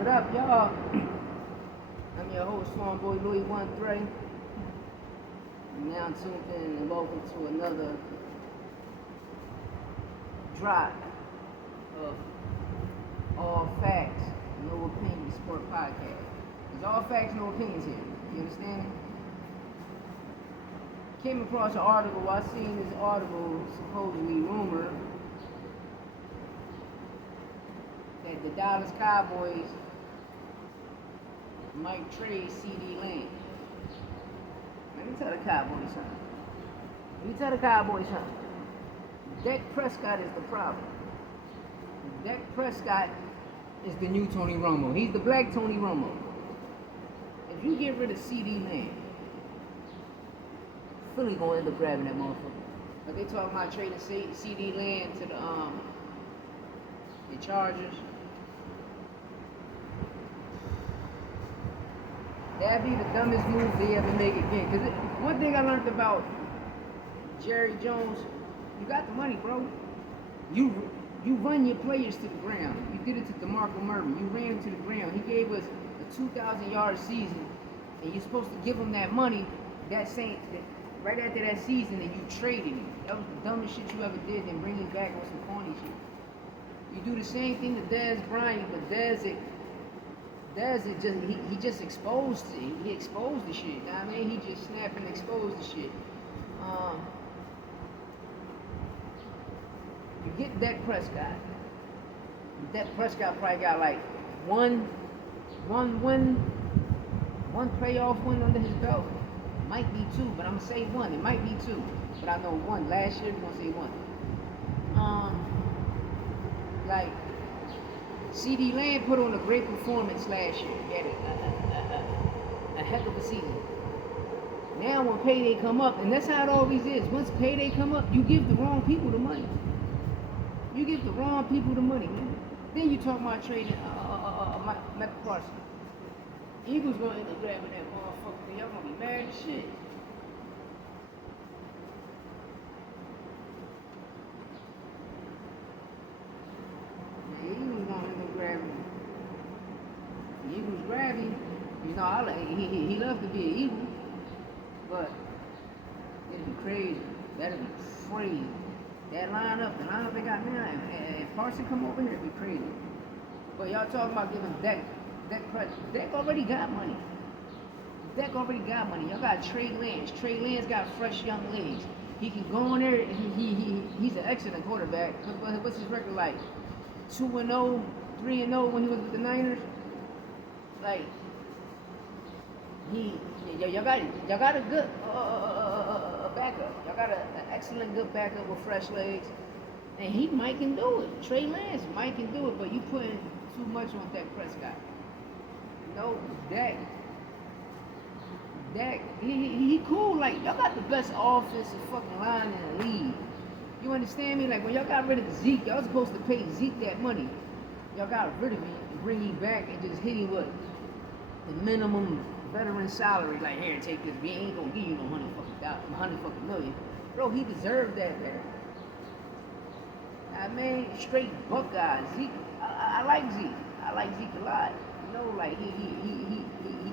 What up, y'all? I'm your host, Farm Boy Louis 13. Now tuned in and welcome to another drop of All Facts, No Opinions Sport Podcast. It's all facts, no opinions here. You understand me? Came across an article. I seen this article, supposedly rumored, that the Dallas Cowboys might trade Cee Dee Lamb. Let me tell the Cowboys something. Dak Prescott is the problem. Dak Prescott is the new Tony Romo. He's the black Tony Romo. If you get rid of Cee Dee Lamb, Philly gonna end up grabbing that motherfucker. But they talking about trading Cee Dee Lamb to the Chargers. That'd be the dumbest move they ever make again. Cause one thing I learned about Jerry Jones, you got the money, bro. You run your players to the ground. You did it to DeMarco Murray. You ran him to the ground. He gave us a 2,000-yard season, and you're supposed to give him that money right after that season, and you traded him. That was the dumbest shit you ever did, and bring him back on some corny shit. You do the same thing to Dez Bryant, but Dez just exposed it. He exposed the shit. You know what I mean? He just snapped and exposed the shit. You get Dak Prescott. Dak Prescott probably got like one playoff win under his belt. Might be two, but I'm gonna say one. It might be two, but I know one. Last year, we're gonna say one. Like Cee Dee Lamb put on a great performance last year. He had a heck of a season. Now when payday come up, and that's how it always is. Once payday come up, you give the wrong people the money. You give the wrong people the money, man. Then you talk about trading Michael Parsons. Eagles gonna end up grabbing that motherfucker. Y'all gonna be mad as shit. The Eagles gonna end up grabbing him. The Eagles grab him. You know, he loves to be an Eagle, but it'd be crazy. That'd be crazy. That lineup they got now, and Parsons come over here, it'd be crazy. But y'all talking about giving Dak already got money. Dak already got money. Y'all got Trey Lance. Trey Lance got fresh young legs. He can go in there, and he's an excellent quarterback. What's his record like? 2-0, 3-0 when he was with the Niners. Like y'all got a good backup. Y'all got an excellent good backup with fresh legs, and he might can do it. Trey Lance might can do it, but you putting too much on Dak Prescott. No, Dak, he cool. Like, y'all got the best offensive fucking line in the league. You understand me? Like, when y'all got rid of Zeke, y'all supposed to pay Zeke that money. Y'all got rid of him and bring him back and just hit him with the minimum veteran salary. Like, here, take this. We ain't gonna give you no $100 million. Bro, he deserved that, man. I mean, straight Buckeye. Zeke, I like Zeke. I like Zeke a lot. You know, like he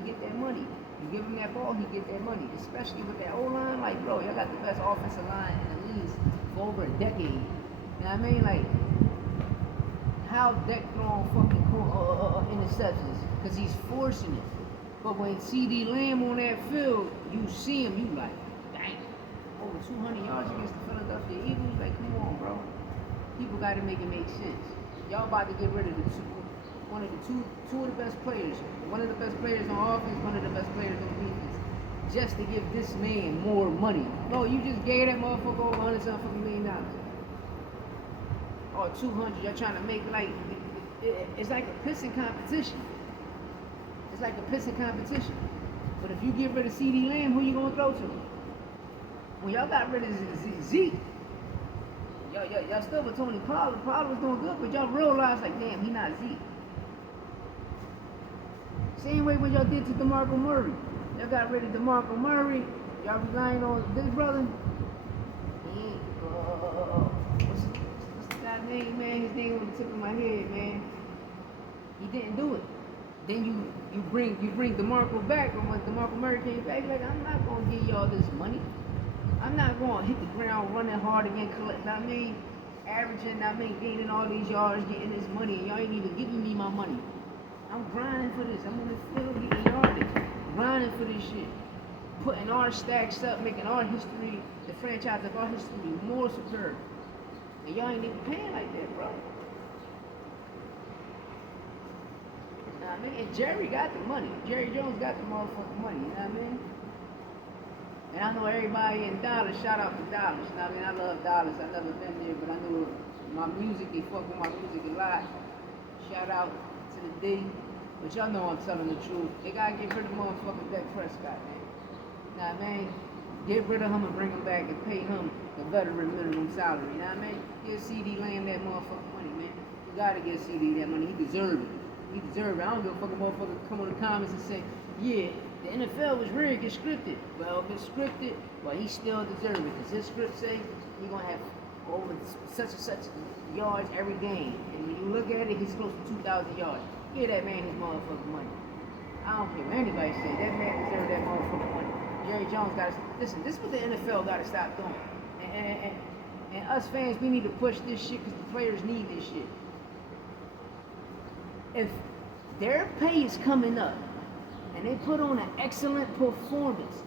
get that money. You give him that ball, he get that money. Especially with that O-line, like, bro, y'all got the best offensive line in the league for over a decade. You know what I mean? Like, how Dak throwing fucking interceptions? Because he's forcing it. But when Cee Dee Lamb on that field, you see him, you like, dang, over 200 yards against the Philadelphia Eagles. Like, come on, bro. People got to make it make sense. Y'all about to get rid of two of the best players. One of the best players on offense, one of the best players on defense. Just to give this man more money. No, you just gave that motherfucker over $100 million. Or 200. Y'all trying to make like it's like a pissing competition. It's like a pissing competition. But if you get rid of Cee Dee Lamb, who you gonna throw to? When y'all got rid of Zeke, y'all still with Tony Pollard. Pollard was doing good, but y'all realized like, damn, he not Zeke. Same way what y'all did to DeMarco Murray. Y'all got rid of DeMarco Murray. Y'all relying on this brother. He ain't, what's the guy's name, man? His name on the tip of my head, man. He didn't do it. Then you bring DeMarco back, and when DeMarco Murray came back, like I'm not gonna give y'all this money. I'm not gonna hit the ground running hard again, collecting. I mean, averaging. I mean, gaining all these yards, getting this money, and y'all ain't even giving me my money. I'm grinding for this. I'm on the field getting yardage, grinding for this shit, putting our stacks up, making our history, the franchise of our history, more superb. And y'all ain't even paying like that, bro. You know what I mean? And Jerry got the money. Jerry Jones got the motherfucking money. You know what I mean? And I know everybody in Dallas, shout out to Dallas. You know what I mean? I love Dallas. I never been there, but I know my music, they fuck with my music a lot. Shout out to the D. But y'all know I'm telling the truth. They gotta get rid of motherfucking Prescott, man. You know what I mean? Get rid of him and bring him back and pay him the veteran minimum salary. You know what I mean? Give Cee Dee Lamb that motherfucking money, man. You gotta give Cee Dee that money. He deserves it. He deserves it. I don't give a fucking motherfucker come in the comments and say, yeah, the NFL was rigged, it's scripted. Well, if it's scripted, well, he still deserves it. Because his script say he's gonna have over such and such yards every game. And when you look at it, he's close to 2,000 yards. Give that man his motherfucking money. I don't care what anybody say. That man deserves that motherfucking money. Jerry Jones got to listen. This is what the NFL got to stop doing. And us fans, we need to push this shit because the players need this shit. If their pay is coming up and they put on an excellent performance,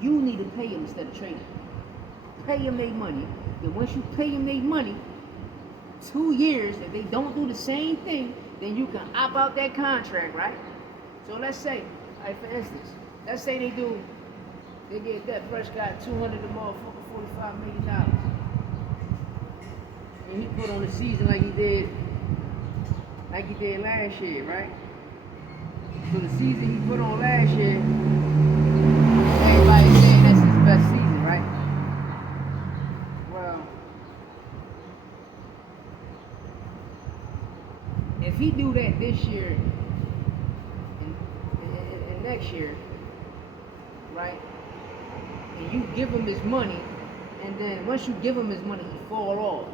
you need to pay them instead of trading. Pay them their money. Then once you pay them their money, 2 years, if they don't do the same thing, then you can opt out that contract, right? So let's say, like for instance, let's say they get that Prescott $200 to motherfucker $45 million. And he put on the season like he did last year, right? So the season he put on last year, everybody's saying that's his best season, right? Well, if he do that this year and next year, right? And you give him his money, and then once you give him his money, he fall off.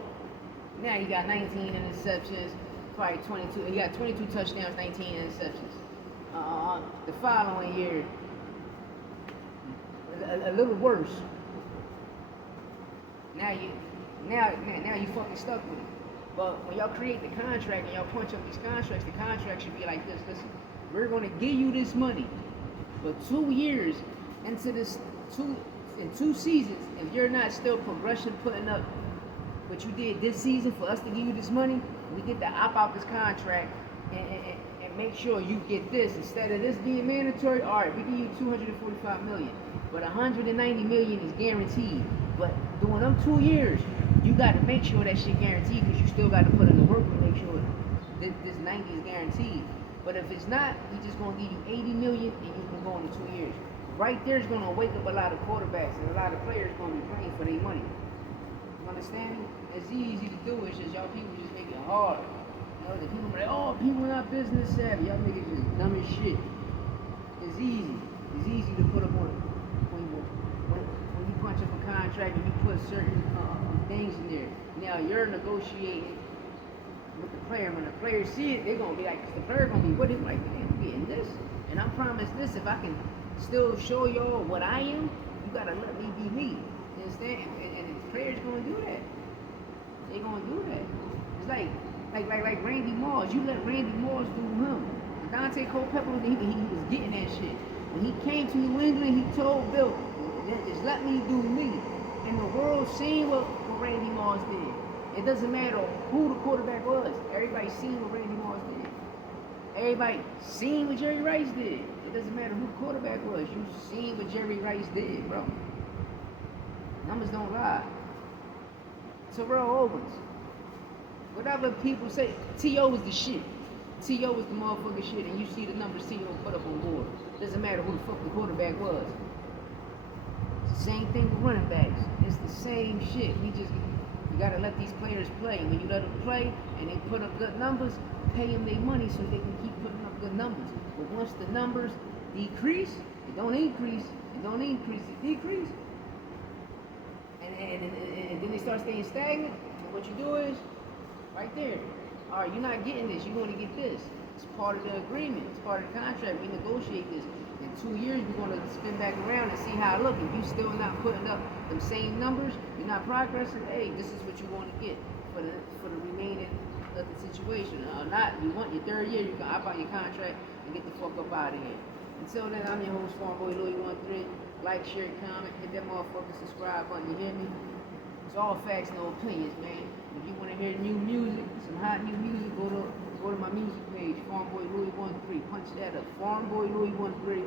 Now he got 19 interceptions, probably 22. He got 22 touchdowns, 19 interceptions. The following year, a little worse. Now you fucking stuck with it. But when y'all create the contract and y'all punch up these contracts, the contract should be like this. Listen, we're gonna give you this money, but 2 years into this in 2 seasons, if you're not still progression putting up what you did this season for us to give you this money, we get to opt out this contract and make sure you get this. Instead of this being mandatory, all right, we give you $245 million, but $190 million is guaranteed. But during them 2 years, you got to make sure that shit guaranteed because you still got to put in the work to make sure this 90 is guaranteed. But if it's not, he's just going to give you $80 million and you can go into 2 years. Right there is going to wake up a lot of quarterbacks and a lot of players going to be playing for their money. You understand me? It's easy to do. It's just y'all people just make it hard. You know, the people are like, oh, people are not business savvy. Y'all make it just dumb as shit. It's easy. It's easy to put up on when you punch up a contract and you put certain things in there. Now you're negotiating with the player. When the players see it, they're gonna be like, the player gonna be with it, like, man, I'm getting this, and I promise this. If I can still show y'all what I am, you gotta let me be me. You understand? And the players gonna do that. They gonna do that. It's like Randy Moss. You let Randy Moss do him. Dante Culpepper, he was getting that shit. When he came to New England, he told Bill, just let me do me. And the world seen what Randy Moss did. It doesn't matter who the quarterback was. Everybody seen what Randy Moss did. Everybody seen what Jerry Rice did. It doesn't matter who the quarterback was. You seen what Jerry Rice did, bro. Numbers don't lie. Terrell Owens. Whatever people say, T.O. is the shit. T.O. is the motherfucking shit, and you see the numbers T.O. put up on board. Doesn't matter who the fuck the quarterback was. It's the same thing with running backs. It's the same shit. You gotta let these players play. When you let them play and they put up good numbers, pay them their money so they can keep putting up good numbers. But once the numbers decrease, it don't increase. It don't increase. It decrease. And then they start staying stagnant. And what you do is, right there. All right, you're not getting this. You're going to get this. It's part of the agreement. It's part of the contract. We negotiate this. In 2 years, we're going to spin back around and see how it looks. If you still not putting up them same numbers, you're not progressing, hey, this is what you're going to get for the remaining of the situation. Not, you want your 3rd year, you can opt out your contract and get the fuck up out of here. Until then, I'm your host, Farm Boy Louie 13. Like, share, comment, hit that motherfucking subscribe button. You hear me? It's all facts, no opinions, man. If you want to hear new music, some hot new music, go to my music page, Farm Boy Louie 13. Punch that up, Farm Boy Louie 13.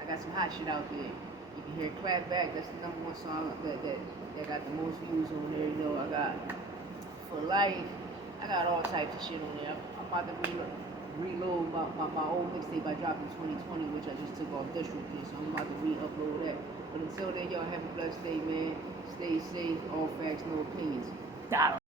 I got some hot shit out there. You can hear Clap Back. That's the #1 song that got the most views on there. You know, I got For Life. I got all types of shit on there. I'm about to reload my old mixtape I dropped in 2020, which I just took off DistroKid, so I'm about to re-upload that. But until then, y'all have a blessed day, man. Stay safe. All facts, no opinions. Dollar.